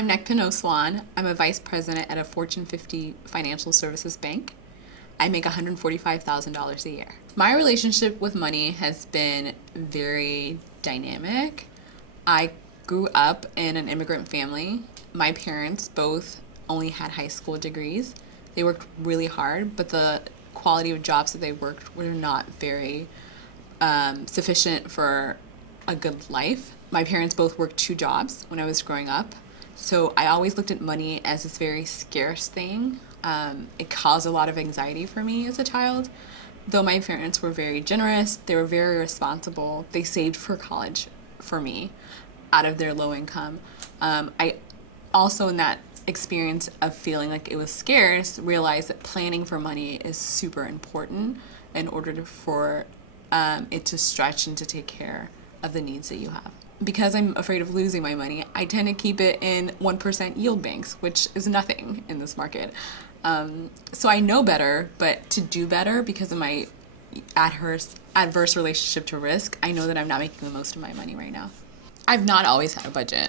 I'm Nekpen. I'm a vice president at a Fortune 50 financial services bank. I make $145,000 a year. My relationship with money has been very dynamic. I grew up in an immigrant family. My parents both only had high school degrees. They worked really hard, but the quality of jobs that they worked were not very sufficient for a good life. My parents both worked 2 jobs when I was growing up. So I always looked at money as this very scarce thing. It caused a lot of anxiety for me as a child. Though my parents were very generous, they were very responsible. They saved for college for me out of their low income. I also, in that experience of feeling like it was scarce, realized that planning for money is super important in order for it to stretch and to take care of the needs that you have. Because I'm afraid of losing my money, I tend to keep it in 1% yield banks, which is nothing in this market. So I know better, but to do better because of my adverse relationship to risk, I know that I'm not making the most of my money right now. I've not always had a budget.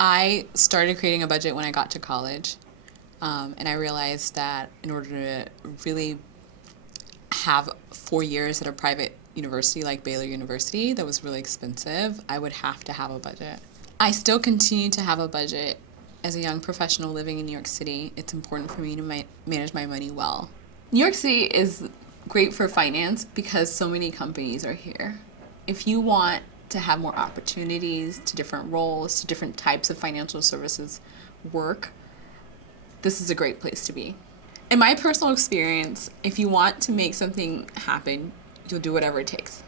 I started creating a budget when I got to college, and I realized that in order to really have 4 years at a private university like Baylor University that was really expensive, I would have to have a budget. I still continue to have a budget. As a young professional living in New York City, it's important for me to manage my money well. New York City is great for finance because so many companies are here. If you want to have more opportunities to different roles, to different types of financial services work, this is a great place to be. In my personal experience, if you want to make something happen, you'll do whatever it takes.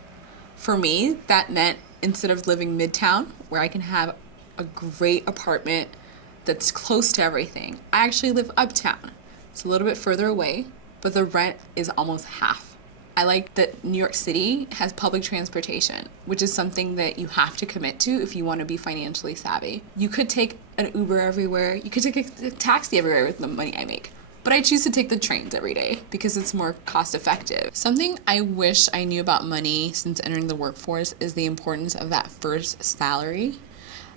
For me, that meant instead of living midtown, where I can have a great apartment that's close to everything, I actually live uptown. It's a little bit further away, but the rent is almost half. I like that New York City has public transportation, which is something that you have to commit to if you want to be financially savvy. You could take an Uber everywhere, you could take a taxi everywhere with the money I make. But I choose to take the trains every day because it's more cost effective. Something I wish I knew about money since entering the workforce is the importance of that first salary.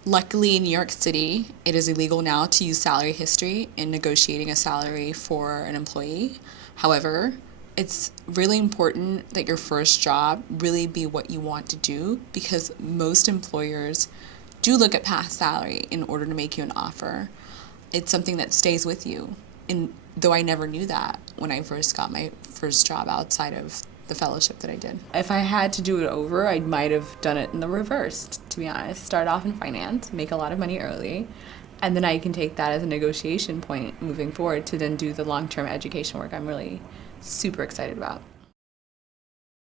Luckily in New York City, it is illegal now to use salary history in negotiating a salary for an employee. However, it's really important that your first job really be what you want to do because most employers do look at past salary in order to make you an offer. It's something that stays with you. And though I never knew that when I first got my first job outside of the fellowship that I did. If I had to do it over, I might have done it in the reverse, to be honest. Start off in finance, make a lot of money early, and then I can take that as a negotiation point moving forward to then do the long-term education work I'm really super excited about.